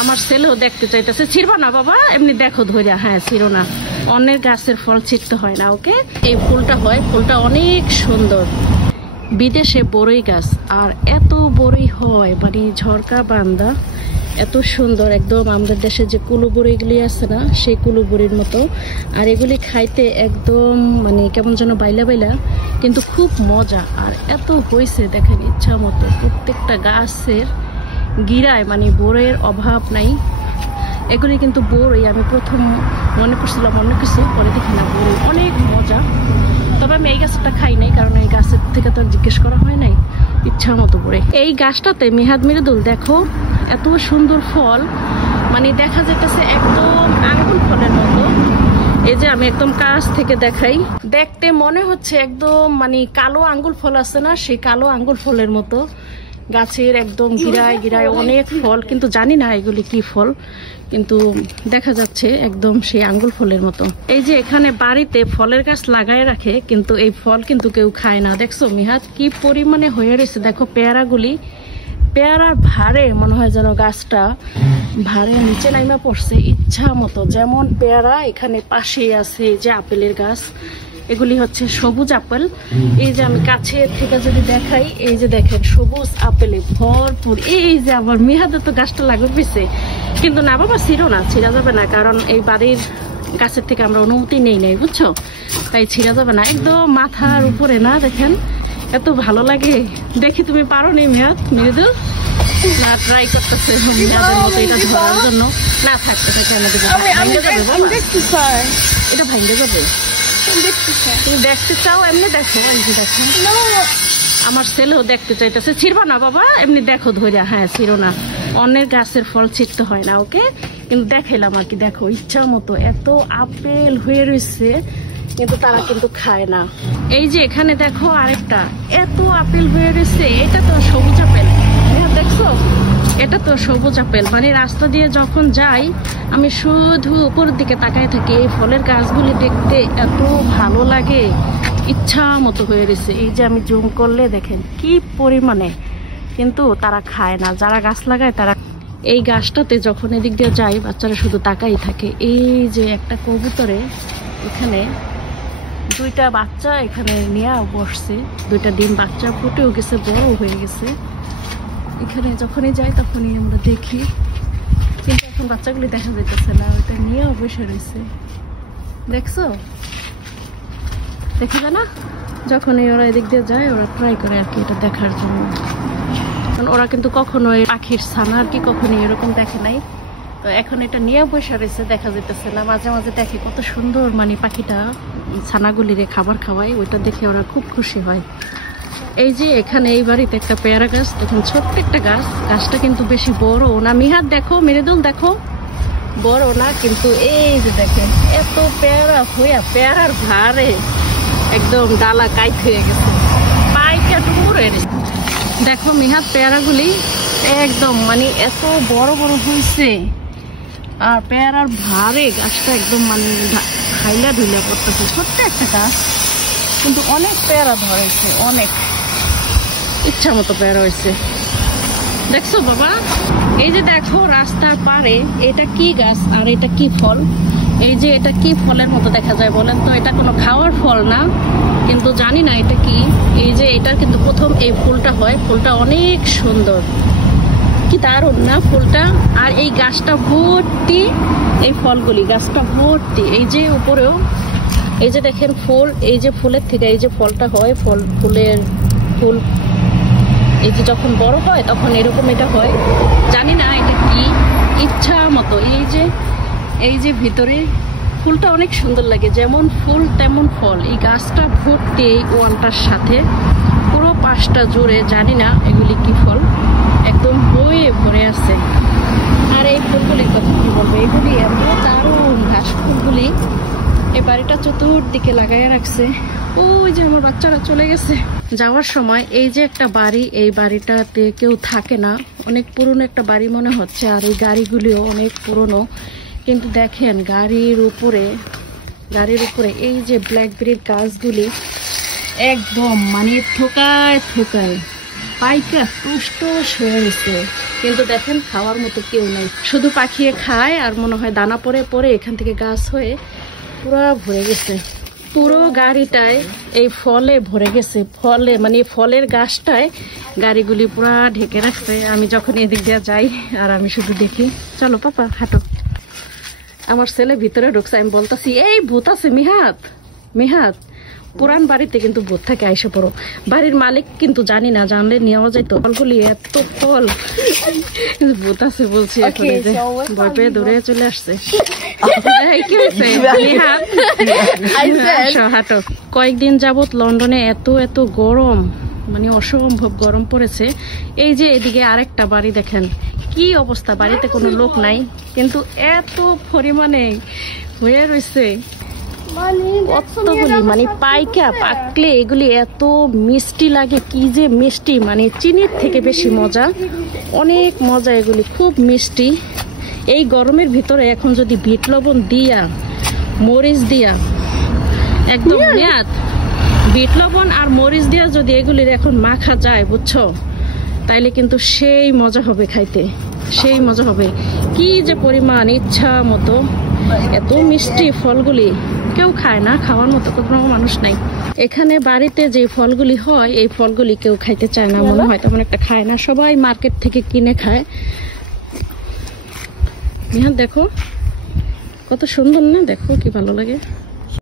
আমার ছেলেও দেখতে চাইতেছে। ছিড়বা না বাবা, এমনি দেখো ধইরা। হ্যাঁ, ছিড়ো না, অন্যের গাছের ফল ছিঁড়তে হয় না। ওকে, এই ফুলটা হয়, ফুলটা অনেক সুন্দর। বিদেশে বড়ই গাছ, আর এত বড়ই হয় মানে ঝরকা বান্দা, এত সুন্দর একদম আমাদের দেশে যে কুলো বড়িগুলি আছে না, সেই কুলো বড়ির মতো। আর এগুলি খাইতে একদম মানে কেমন যেন বাইলা বাইলা, কিন্তু খুব মজা। আর এত হয়েছে দেখেন ইচ্ছা মতো, প্রত্যেকটা গাছের গিরায় মানে বড়ের অভাব নাই। এগুলি কিন্তু বড়ই, আমি প্রথম মনে করছিলাম অন্য কিছু, পরে দেখি না বড়ই, অনেক মজা। তবে আমি এই গাছটা খাই নাই, কারণ এই গাছের থেকে তো জিজ্ঞেস করা হয় নাই। ইচ্ছা মতো বড়ে। এই গাছটাতে মিহাদ মিরাদুল দেখো এত সুন্দর ফল, মানে দেখা যাইতেছে একদম আঙ্গুল ফলের মতো। এই যে আমি একদম কাছ থেকে দেখাই, দেখতে মনে হচ্ছে একদম মানে কালো আঙ্গুল ফল আছে না, সেই কালো আঙ্গুল ফলের মতো। গাছের একদম গিরায় গিরায় অনেক ফল, কিন্তু জানি না এগুলি কি ফল, কিন্তু দেখা যাচ্ছে একদম সেই আঙ্গুল ফলের মতো। এই যে এখানে বাড়িতে ফলের গাছ লাগায় রাখে, কিন্তু এই ফল কিন্তু কেউ খায় না। দেখছো মিহাদ কি পরিমাণে হয়ে রয়েছে, দেখো পেয়ারাগুলি, পেয়ারার ভারে মনে হয় যেন গাছটা ভারে নিচে নাইমা পড়ছে ইচ্ছা মতো। যেমন পেয়ারা এখানে পাশেই আছে, এই যে আপেলের গাছ, এগুলি হচ্ছে সবুজ আপেল। এই যে আমি কাছে থেকে যদি দেখাই, এই যে দেখেন সবুজ আপেলে ভরপুর। এই যে আবার মিহাদের তো গাছটা লাগার পিছে, কিন্তু না বাবা ছিঁড়ো না, ছিঁড়া যাবে না, কারণ এই বাড়ির গাছের থেকে আমরা অনুমতি নেই নাই, বুঝছো, তাই ছিঁড়া যাবে না। একদম মাথার উপরে না, দেখেন এত ভালো লাগে। দেখি তুমি পারো নি মিহাদ মৃদুল? না, ট্রাই করতেছে মিহাদের মতো এটা ধরার জন্য। না, থাকতে থাকে আমাদের ভাঙ্গে যাবে বাবা, এটা ভাঙ্গে যাবে। তুমি দেখতে চাও, এমনি দেখো। এই যে দেখো, আমার ছেলেও দেখতে চাইতেছে। ছিড়বা না বাবা, এমনি দেখো ধইরা। হ্যাঁ, ছিড়ো না, অন্যের গাছের ফল ছিঁড়তে হয় না। ওকে, কিন্তু দেখাইলাম আর কি। দেখো ইচ্ছা মতো এত আপেল হয়ে রয়েছে, কিন্তু তারা কিন্তু খায় না। এই যে এখানে দেখো আরেকটা, এত আপেল হয়ে রয়েছে, এটা তো সবুজ আপেল। হ্যাঁ দেখছো, এটা তো সবুজ আপেল। মানে রাস্তা দিয়ে যখন যাই আমি শুধু উপরের দিকে তাকায় থাকি, এই ফলের গাছগুলি দেখতে এত ভালো লাগে, ইচ্ছা মতো হয়ে রয়েছে। এই যে আমি জুম করলে দেখেন কি পরিমাণে, কিন্তু তারা খায় না। যারা গাছ লাগায় তারা, এই গাছটাতে যখন এদিক দিয়ে যাই বাচ্চারা শুধু তাকাই থাকে। এই যে একটা কবুতরে এখানে দুইটা বাচ্চা এখানে নিয়ে বসছে, দুইটা ডিম বাচ্চা ফুটেও গেছে, বড় হয়ে গেছে। এখানে যখনই যাই তখনই আমরা দেখি, কিন্তু এখন বাচ্চাগুলি দেখা যাইতেছে না, ওইটা নিয়ে বসে রয়েছে। দেখছো, দেখা যায় না? যখনই ওরা এদিক দিয়ে যায় ওরা ট্রাই করে আর কি এটা দেখার জন্য। ওরা কিন্তু কখনো পাখির ছানা আর কি কখনো এরকম দেখে নাই। তো এখন এটা নিয়ে বসে রয়েছে, দেখা যেতেছে না। মাঝে মাঝে দেখে কত সুন্দর, মানে পাখিটা ছানাগুলিরে খাবার খাওয়ায়, ওইটা দেখে ওরা খুব খুশি হয়। এই যে এখানে এই বাড়িতে একটা পেয়ারা গাছ, দেখুন ছোট্ট একটা গাছ, গাছটা কিন্তু বেশি বড় না। মিহাদ দেখো, মৃদুল দেখো, বড় না, কিন্তু এই যে দেখেন এত পেয়ারা হইয়া পেয়ারার ভারে একদম ডালা কাইট হয়ে গেছে, পাইকা টুকুর হয়ে গেছে। দেখো মিহাদ পেয়ারাগুলি একদম মানে এত বড় বড় হয়েছে, আর পেয়ারার ভারে গাছটা একদম মানে হাইলা ঢুইলা পড়তেছে। ছোট্ট একটা গাছ, কিন্তু অনেক পেয়ারা ধরেছে, অনেক ইচ্ছা মতো পেয়ারা হয়েছে। দেখছো বাবা, এই যে দেখো রাস্তার পারে এটা কি গাছ আর এটা কি ফল। এই যে এটা কি ফলের মতো দেখা যায় বলেন তো? এটা কোনো খাওয়ার ফল না, কিন্তু জানি না এটা কি। এই যে এটার কিন্তু প্রথম এই ফুলটা হয়, ফুলটা অনেক সুন্দর, কি দারুণ না ফুলটা। আর এই গাছটা ভর্তি এই ফলগুলি, গাছটা ভর্তি। এই যে উপরেও এই যে দেখেন ফুল, এই যে ফুলের থেকে এই যে ফলটা হয়, ফুল এই যে যখন বড় হয় তখন এরকম এটা হয়, জানি না এটা কি, ইচ্ছা মতো। এই যে ভিতরে ফুলটা অনেক সুন্দর লাগে, যেমন ফুল তেমন ফল। এই গাছটা ভর্তি এই ওয়ানটার সাথে, পুরো পাশটা জুড়ে, জানি না এগুলি কি ফল, একদম হয়ে ভরে আছে। আর এই ফুলগুলির কথা কি বলবো, এগুলি এত দারুণ ঘাস ফুলগুলি। এই বাড়িটা চতুর্দিকে লাগাইয়া রাখছে। ওই যে আমার বাচ্চারা চলে গেছে। যাওয়ার সময় এই যে একটা বাড়ি, এই বাড়িটাতে কেউ থাকে না, অনেক পুরনো একটা বাড়ি মনে হচ্ছে। আর এই গাড়িগুলিও অনেক পুরনো, কিন্তু দেখেন গাড়ির উপরে এই যে ব্ল্যাকবেরির গাছগুলি একদম মানে থোকায় থোকায় পাইকা টুস টুস হয়ে গেছে। কিন্তু দেখেন খাওয়ার মতো কেউ নাই, শুধু পাখিয়ে খায় আর মনে হয় দানা পরে পরে এখান থেকে গাছ হয়ে পুরো ভরে গেছে। পুরো গাড়িটায় এই ফলে ভরে গেছে, ফলে মানে ফলের গাছটায় গাড়িগুলি পুরা ঢেকে রাখছে। আমি যখন এদিক দিয়ে যাই আর আমি শুধু দেখি। চলো পাপা হাঁটো। আমার ছেলে ভিতরে ঢুকছে, আমি বলতেছি এই ভূত আছে মিহাত, মিহাত পুরান বাড়িতে কিন্তু ভূত থাকে, আইসে পড়ো। বাড়ির মালিক কিন্তু জানি না, জানলে নেওয়া যাইতো। ফলগুলি এত ফল, ভূত আছে বলছি এখন যে ভয় পেয়ে দৌড়ে চলে আসছে। কি হয়েছে মিহাত? আসো হাঁটো। কয়েকদিন যাবত লন্ডনে এত এত গরম, মানে অসম্ভব গরম পড়েছে। এই যে এদিকে আরেকটা বাড়ি দেখেন কি অবস্থা, বাড়িতে কোনো লোক নাই কিন্তু এত পরিমাণে হয়ে রয়েছে কতগুলি, মানে পাইকা পাকলে এগুলি এত মিষ্টি লাগে, কি যে মিষ্টি, মানে চিনির থেকে বেশি মজা, অনেক মজা এগুলি, খুব মিষ্টি। এই গরমের ভিতরে এখন যদি বিট লবণ দিয়া মরিচ দিয়া একদম মেয়াদ, বিট লবণ আর মরিচ দিয়া যদি এগুলির এখন মাখা যায় বুঝছো, তাইলে কিন্তু সেই মজা হবে খাইতে, সেই মজা হবে। কি যে পরিমাণ ইচ্ছা মতো, এত মিষ্টি ফলগুলি, কেউ খায় না, খাওয়ার মতো কোনো মানুষ নাই। এখানে বাড়িতে যে ফলগুলি হয় এই ফলগুলি কেউ খাইতে চায় না, মনে হয় তেমন একটা খায় না, সবাই মার্কেট থেকে কিনে খায়। দেখো কত সুন্দর না, দেখো কি ভালো লাগে।